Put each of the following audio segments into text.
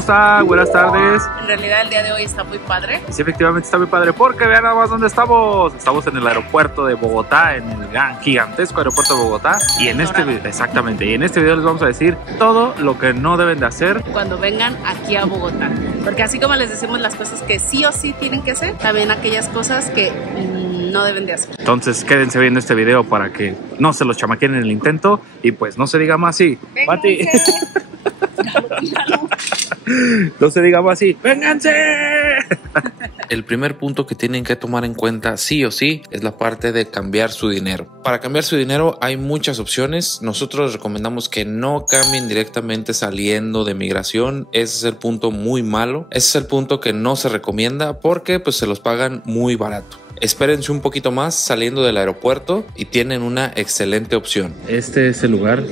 ¿cómo está? Buenas tardes. En realidad el día de hoy está muy padre. Sí, efectivamente está muy padre porque vean nada más dónde estamos. Estamos en el aeropuerto de Bogotá, en el gigantesco aeropuerto de Bogotá. Y en este video, exactamente, y en este video les vamos a decir todo lo que no deben de hacer cuando vengan aquí a Bogotá. Porque así como les decimos las cosas que sí o sí tienen que hacer, también aquellas cosas que no deben de hacer. Entonces quédense viendo este video para que no se los chamaqueen en el intento y pues no se diga más así. Pati. No se diga más así. ¡Vénganse! El primer punto que tienen que tomar en cuenta sí o sí es la parte de cambiar su dinero. Para cambiar su dinero hay muchas opciones. Nosotros les recomendamos que no cambien directamente saliendo de migración. Ese es el punto muy malo. Ese es el punto que no se recomienda porque pues se los pagan muy barato. Espérense un poquito más saliendo del aeropuerto y tienen una excelente opción. Este es el lugar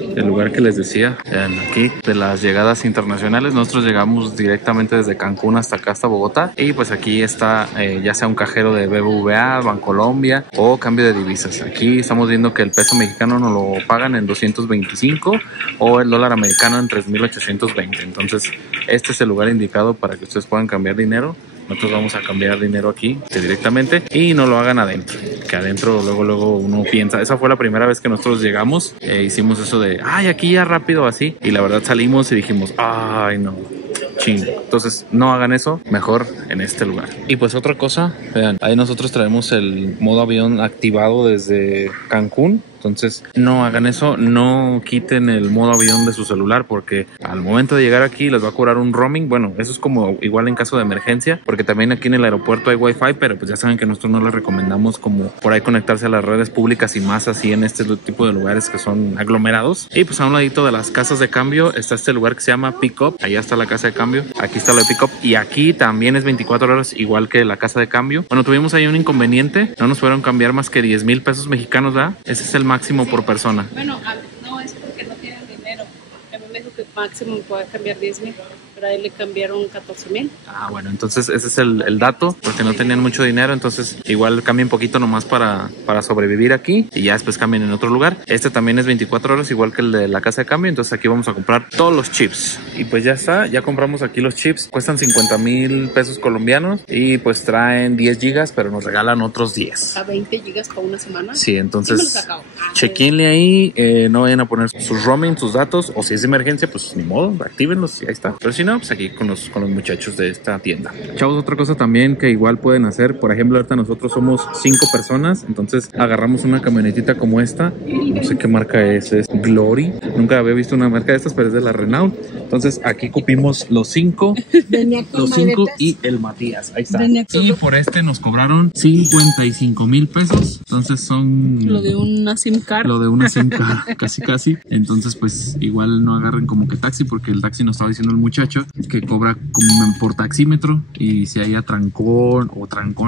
que les decía. Vean aquí de las llegadas internacionales. Nosotros llegamos directamente desde Cancún hasta acá, hasta Bogotá. Y pues aquí está ya sea un cajero de BBVA, Bancolombia o cambio de divisas. Aquí estamos viendo que el peso mexicano nos lo pagan en 225 o el dólar americano en 3.820. Entonces este es el lugar indicado para que ustedes puedan cambiar dinero. Nosotros vamos a cambiar dinero aquí directamente y no lo hagan adentro, que adentro luego uno piensa. Esa fue la primera vez que nosotros llegamos, hicimos eso de, ay, aquí ya rápido así, y la verdad salimos y dijimos, ay no, ching. Entonces no hagan eso, mejor en este lugar. Y pues otra cosa, vean, ahí nosotros traemos el modo avión activado desde Cancún. Entonces no hagan eso, no quiten el modo avión de su celular porque al momento de llegar aquí les va a cobrar un roaming. Bueno, eso es como igual en caso de emergencia, porque también aquí en el aeropuerto hay wifi, pero pues ya saben que nosotros no les recomendamos como por ahí conectarse a las redes públicas y más así en este tipo de lugares que son aglomerados. Y pues a un ladito de las casas de cambio está este lugar que se llama Pick Up. Allá está la casa de cambio, aquí está lo de Pick Up y aquí también es 24 horas igual que la casa de cambio. Bueno, tuvimos ahí un inconveniente, no nos fueron cambiar más que 10,000 pesos mexicanos, ¿verdad? Ese es el máximo por persona. Bueno, no es porque no tienen dinero. A mí me dijo que máximo puede cambiar 10,000, pero a él le cambiaron 14,000. Ah, bueno, entonces ese es el dato, porque no tenían mucho dinero, entonces igual cambien poquito nomás para sobrevivir aquí y ya después cambien en otro lugar. Este también es 24 horas igual que el de la casa de cambio, entonces aquí vamos a comprar todos los chips. Y pues ya está, ya compramos aquí los chips, cuestan 50,000 pesos colombianos y pues traen 10 gigas, pero nos regalan otros 10. ¿A 20 gigas para una semana? Sí, entonces chequenle ahí, no vayan a poner sus roaming, sus datos, o si es de emergencia, pues ni modo, actívenlos y ahí está. Pero si no, pues aquí con los muchachos de esta tienda. Chavos, otra cosa también que igual pueden hacer, por ejemplo, ahorita nosotros somos 5 personas, entonces agarramos una camionetita como esta, no sé qué marca es Glory, nunca había visto una marca de estas, pero es de la Renault. Entonces aquí cupimos los 5 y el Matías, ahí está. Y por este nos cobraron 55,000 pesos, entonces son... Lo de una SIM card. Lo de una SIM card, casi. Entonces pues igual no agarren como que taxi, porque el taxi nos estaba diciendo el muchacho que cobra como por taxímetro y si hay trancón,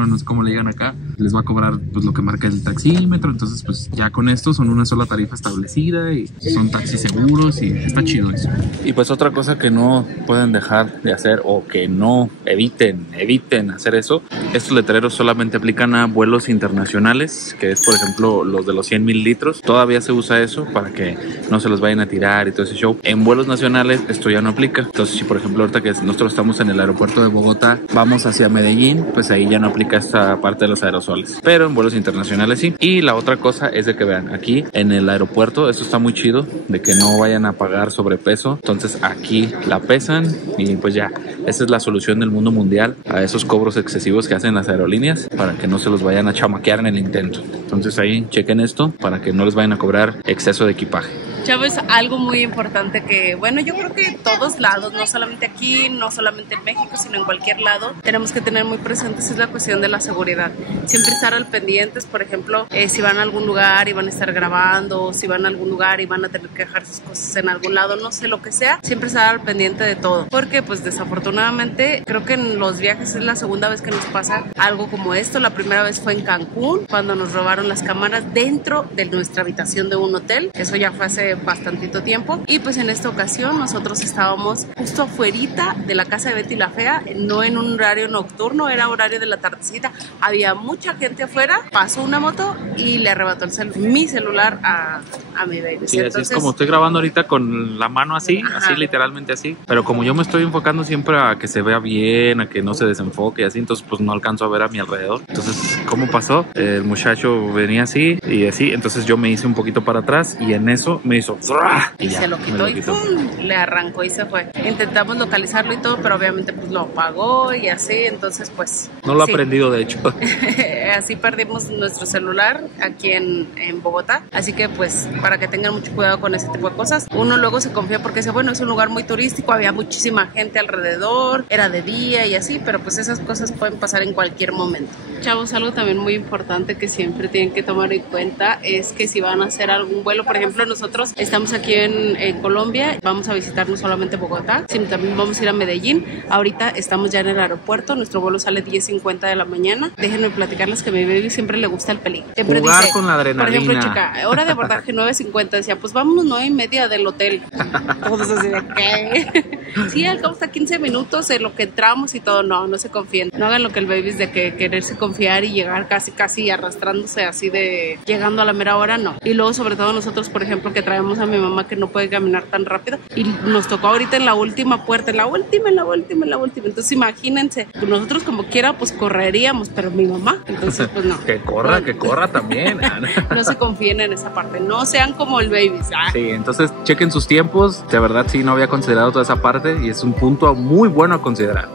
no sé cómo le digan acá, les va a cobrar pues lo que marca el taxímetro. Entonces pues ya con esto son una sola tarifa establecida y son taxis seguros y está chido eso. Y pues otra cosa que no pueden dejar de hacer o que no eviten hacer eso, estos letreros solamente aplican a vuelos internacionales, que es por ejemplo los de los 100,000 litros. Todavía se usa eso para que no se los vayan a tirar y todo ese show. En vuelos nacionales esto ya no aplica. Entonces si por ejemplo ahorita que nosotros estamos en el aeropuerto de Bogotá, vamos hacia Medellín, pues ahí ya no aplica esta parte de los aerosoles, pero en vuelos internacionales sí. Y la otra cosa es de que vean, aquí en el aeropuerto, esto está muy chido, de que no vayan a pagar sobrepeso. Entonces aquí la pesan y pues ya, esa es la solución del mundo mundial a esos cobros excesivos que hacen las aerolíneas para que no se los vayan a chamaquear en el intento. Entonces ahí chequen esto para que no les vayan a cobrar exceso de equipaje. Chávez, algo muy importante que, bueno, yo creo que en todos lados, no solamente aquí, no solamente en México, sino en cualquier lado, tenemos que tener muy presentes es la cuestión de la seguridad. Siempre estar al pendientes, por ejemplo, si van a algún lugar y van a estar grabando, o si van a algún lugar y van a tener que dejar sus cosas en algún lado, no sé lo que sea, siempre estar al pendiente de todo. Porque, pues, desafortunadamente, creo que en los viajes es la segunda vez que nos pasa algo como esto. La primera vez fue en Cancún, cuando nos robaron las cámaras dentro de nuestra habitación de un hotel. Eso ya fue hace hace bastantito tiempo. Y pues en esta ocasión nosotros estábamos justo afuerita de la casa de Betty la Fea, no en un horario nocturno, era horario de la tardecita. Había mucha gente afuera, pasó una moto y le arrebató mi celular a mi baby. Sí, entonces, así es como estoy grabando ahorita con la mano así, así literalmente así. Pero como yo me estoy enfocando siempre a que se vea bien, a que no se desenfoque así, entonces pues no alcanzo a ver a mi alrededor. Entonces, ¿cómo pasó? El muchacho venía así y así, entonces yo me hice un poquito para atrás y en eso me hizo y ya, se lo quitó y ¡pum! Le arrancó y se fue. Intentamos localizarlo y todo, pero obviamente pues lo apagó y así, entonces pues no lo ha aprendido, de hecho. Así perdimos nuestro celular aquí en Bogotá, así que pues para que tengan mucho cuidado con ese tipo de cosas. Uno luego se confía porque dice, bueno, es un lugar muy turístico, había muchísima gente alrededor, era de día y así, pero pues esas cosas pueden pasar en cualquier momento. Chavos, algo también muy importante que siempre tienen que tomar en cuenta es que si van a hacer algún vuelo, por ejemplo, nosotros estamos aquí en Colombia, vamos a visitar no solamente Bogotá, sino también vamos a ir a Medellín. Ahorita estamos ya en el aeropuerto, nuestro vuelo sale 10:50 de la mañana. Déjenme platicarles que a mi baby siempre le gusta el peligro. Siempre jugar dice, con la adrenalina. por ejemplo, chica, hora de abordaje 9:50, decía, pues vámonos 9:30 del hotel. Todos así de, ¿qué? Sí, al cabo está 15 minutos en lo que entramos y todo. No se confíen. No hagan lo que el baby es de que quererse confiar y llegar casi arrastrándose así de llegando a la mera hora, no. Y luego sobre todo nosotros, por ejemplo, que traemos a mi mamá que no puede caminar tan rápido y nos tocó ahorita en la última puerta, en la última. Entonces imagínense, nosotros como quiera pues correríamos, pero mi mamá, entonces pues no. que corra también. No se confíen en esa parte, no sean como el baby. Sí, entonces chequen sus tiempos. De verdad sí, no había considerado toda esa parte y es un punto muy bueno a considerar.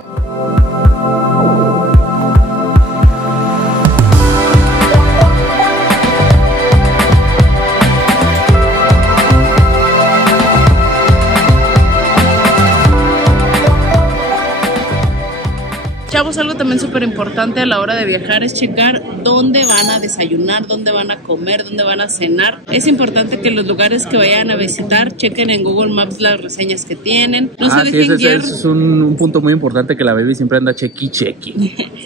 Chavos, algo también súper importante a la hora de viajar es checar dónde van a desayunar, dónde van a comer, dónde van a cenar. Es importante que los lugares que vayan a visitar chequen en Google Maps las reseñas que tienen. No se dejen guiar. Ese es un punto muy importante, que la baby siempre anda chequi.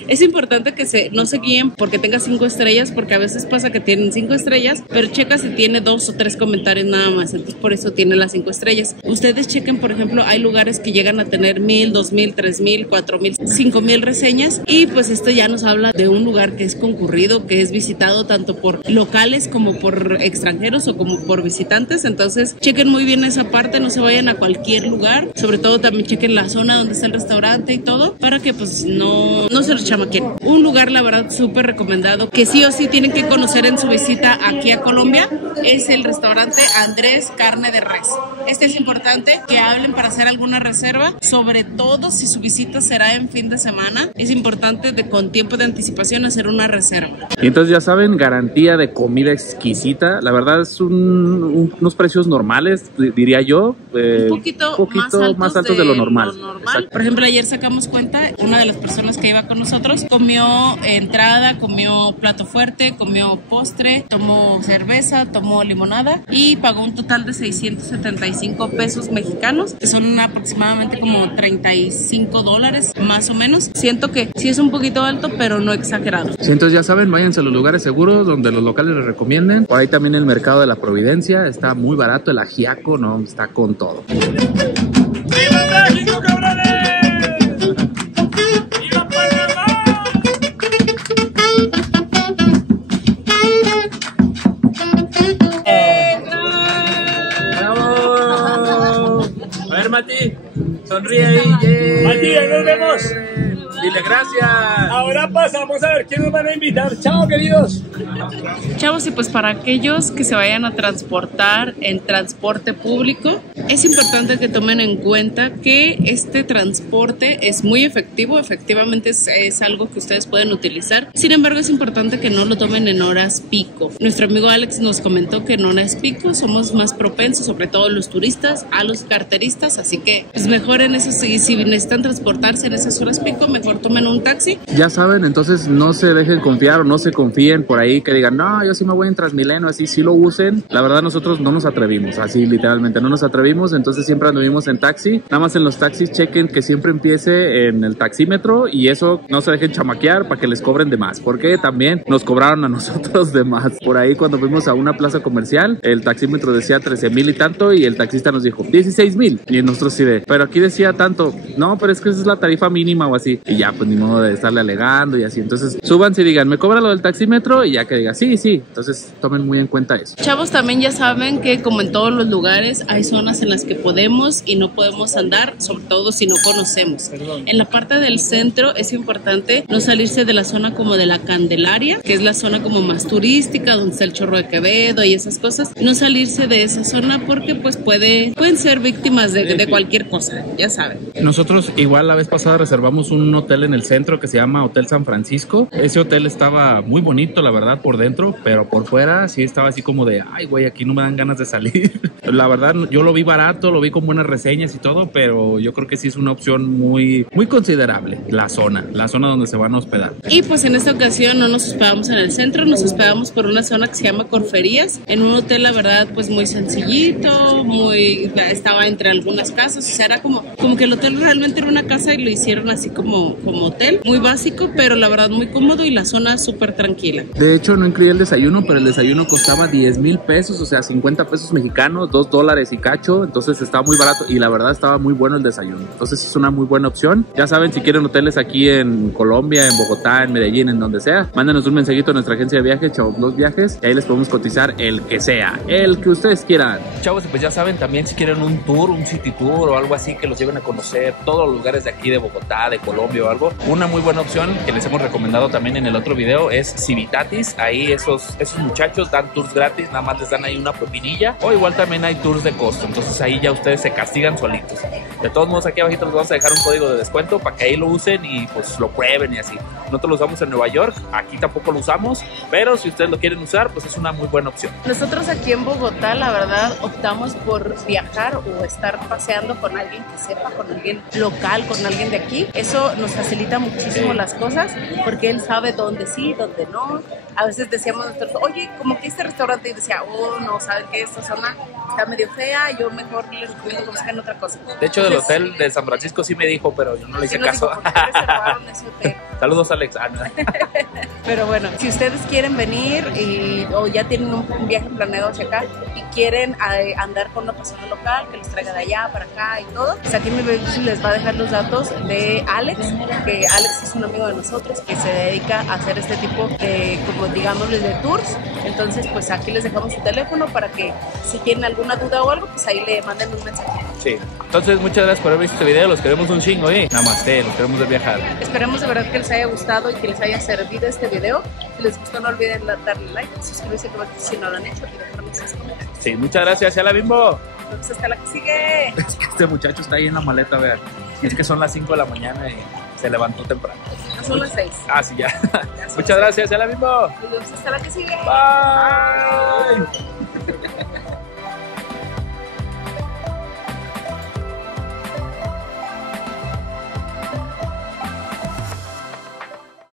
Es importante que no se guíen porque tenga 5 estrellas, porque a veces pasa que tienen 5 estrellas, pero checa si tiene 2 o 3 comentarios nada más, entonces por eso tiene las 5 estrellas. Ustedes chequen, por ejemplo, hay lugares que llegan a tener 1000, 2000, 3000, 4000, 5000 reseñas, y pues esto ya nos habla de un lugar que es concurrido, que es visitado tanto por locales como por extranjeros o como por visitantes. Entonces chequen muy bien esa parte, no se vayan a cualquier lugar, sobre todo también chequen la zona donde está el restaurante y todo, para que pues no se los chamaquen. Un lugar la verdad súper recomendado que sí o sí tienen que conocer en su visita aquí a Colombia es el restaurante Andrés Carne de Res. Este es importante que hablen para hacer alguna reserva, sobre todo si su visita será en fin de semana. Es importante con tiempo de anticipación hacer una reserva. Y entonces ya saben, garantía de comida exquisita. La verdad es unos precios normales, diría yo. Un poquito más altos de lo normal. Por ejemplo, ayer sacamos cuenta, una de las personas que iba con nosotros comió entrada, comió plato fuerte, comió postre, tomó cerveza, tomó limonada y pagó un total de 675 pesos mexicanos, que son aproximadamente como $35 más o menos. Siento que sí es un poquito alto, pero no exagerado. Sí, entonces ya saben, váyanse a los lugares seguros donde los locales les recomienden. Por ahí también el mercado de la Providencia está muy barato, el ajiaco no está con todo. ¡Viva México, cabrones! ¡Viva Panamá! ¡Bravo! A ver, Mati, sonríe ahí. ¡Yeah! Mati, ahí nos vemos. Dile gracias. Ahora pasamos a ver quién nos van a invitar. Chao, queridos. Chavos, y pues para aquellos que se vayan a transportar en transporte público, es importante que tomen en cuenta que este transporte es muy efectivo, efectivamente es algo que ustedes pueden utilizar. Sin embargo, es importante que no lo tomen en horas pico. Nuestro amigo Alex nos comentó que en horas pico somos más propensos, sobre todo los turistas, a los carteristas, así que pues mejor en eso, si necesitan transportarse en esas horas pico, mejor mejor tomen un taxi. Ya saben, entonces no se dejen confiar o no se confíen por ahí que digan, no, yo sí me voy en Transmilenio, así sí lo usen. La verdad nosotros no nos atrevimos, así literalmente no nos atrevimos, entonces siempre anduvimos en taxi. Nada más en los taxis chequen que siempre empiece en el taxímetro y eso no se dejen chamaquear para que les cobren de más, porque también nos cobraron a nosotros de más. Por ahí cuando fuimos a una plaza comercial, el taxímetro decía 13,000 y tanto y el taxista nos dijo 16,000 y nosotros sí de, pero aquí decía tanto, no, pero es que esa es la tarifa mínima o así, y ya pues ni modo de estarle alegando y así. Entonces súbanse y digan, me cobra lo del taxímetro y ya que diga, sí, entonces tomen muy en cuenta eso. Chavos, también ya saben que como en todos los lugares hay zonas en las que podemos y no podemos andar, sobre todo si no conocemos. En la parte del centro es importante no salirse de la zona como de la Candelaria, que es la zona como más turística, donde está el Chorro de Quevedo y esas cosas. No salirse de esa zona porque pues pueden ser víctimas de cualquier cosa, ya saben. Nosotros igual la vez pasada reservamos un hotel en el centro que se llama Hotel San Francisco. Ese hotel estaba muy bonito, la verdad, por dentro, pero por fuera sí estaba así como de, ay güey, aquí no me dan ganas de salir. La verdad, yo lo vi barato, lo vi con buenas reseñas y todo, pero yo creo que sí es una opción muy considerable, la zona donde se van a hospedar. Y pues en esta ocasión no nos hospedamos en el centro, nos hospedamos por una zona que se llama Corferías, en un hotel, la verdad, pues muy sencillito, estaba entre algunas casas, o sea, era como que el hotel realmente era una casa y lo hicieron así como hotel, muy básico, pero la verdad muy cómodo y la zona súper tranquila. De hecho, no incluía el desayuno, pero el desayuno costaba 10,000 pesos, o sea, 50 pesos mexicanos, $2 y cacho, entonces estaba muy barato y la verdad estaba muy bueno el desayuno. Entonces es una muy buena opción. Ya saben, si quieren hoteles aquí en Colombia, en Bogotá, en Medellín, en donde sea, mándenos un mensajito a nuestra agencia de viajes, Chavo Plus Viajes, y ahí les podemos cotizar el que sea, el que ustedes quieran. Chavos, pues ya saben, también si quieren un tour, un city tour o algo así que los lleven a conocer todos los lugares de aquí de Bogotá, de Colombia o algo, una muy buena opción que les hemos recomendado también en el otro video es Civitatis. Ahí esos muchachos dan tours gratis, nada más les dan ahí una propinilla, o igual también hay tours de costo, entonces ahí ya ustedes se castigan solitos. De todos modos, aquí abajito les vamos a dejar un código de descuento para que ahí lo usen y pues lo prueben y así. Nosotros lo usamos en Nueva York, aquí tampoco lo usamos, pero si ustedes lo quieren usar, pues es una muy buena opción. Nosotros aquí en Bogotá, la verdad, optamos por viajar o estar paseando con alguien que sepa, con alguien local, con alguien de aquí. Eso nos facilita muchísimo las cosas porque él sabe dónde sí, dónde no. A veces decíamos nosotros, oye, como que este restaurante, y decía, oh, no, ¿saben qué? Esta zona está medio fea, yo mejor les recomiendo que busquen otra cosa. De hecho, del hotel de San Francisco sí me dijo, pero yo no le hice caso. ¿Por qué reservaron ese hotel? Saludos, Alex. Pero bueno, si ustedes quieren venir o ya tienen un viaje planeado hacia acá y quieren andar con una persona local que los traiga de allá para acá y todo, pues aquí mi baby les va a dejar los datos de Alex, que Alex es un amigo de nosotros que se dedica a hacer este tipo de, como digámosles, de tours. Entonces, pues aquí les dejamos su teléfono para que si tienen alguna duda o algo, pues ahí le manden un mensaje. Sí, entonces muchas gracias por haber visto este video, los queremos un chingo, namaste, los queremos de viajar. Esperemos de verdad que les haya gustado y que les haya servido este video. Si les gustó, no olviden darle like, suscribirse si no lo han hecho y dejarnos sus comentarios. Sí, muchas gracias, ya la Bimbo. Entonces hasta la que sigue. Es que este muchacho está ahí en la maleta, vean. Es que son las 5 de la mañana y se levantó temprano. No son las 6. Ah, sí, ya. Muchas gracias, ya la Bimbo. Nos vemos hasta la que sigue. Bye.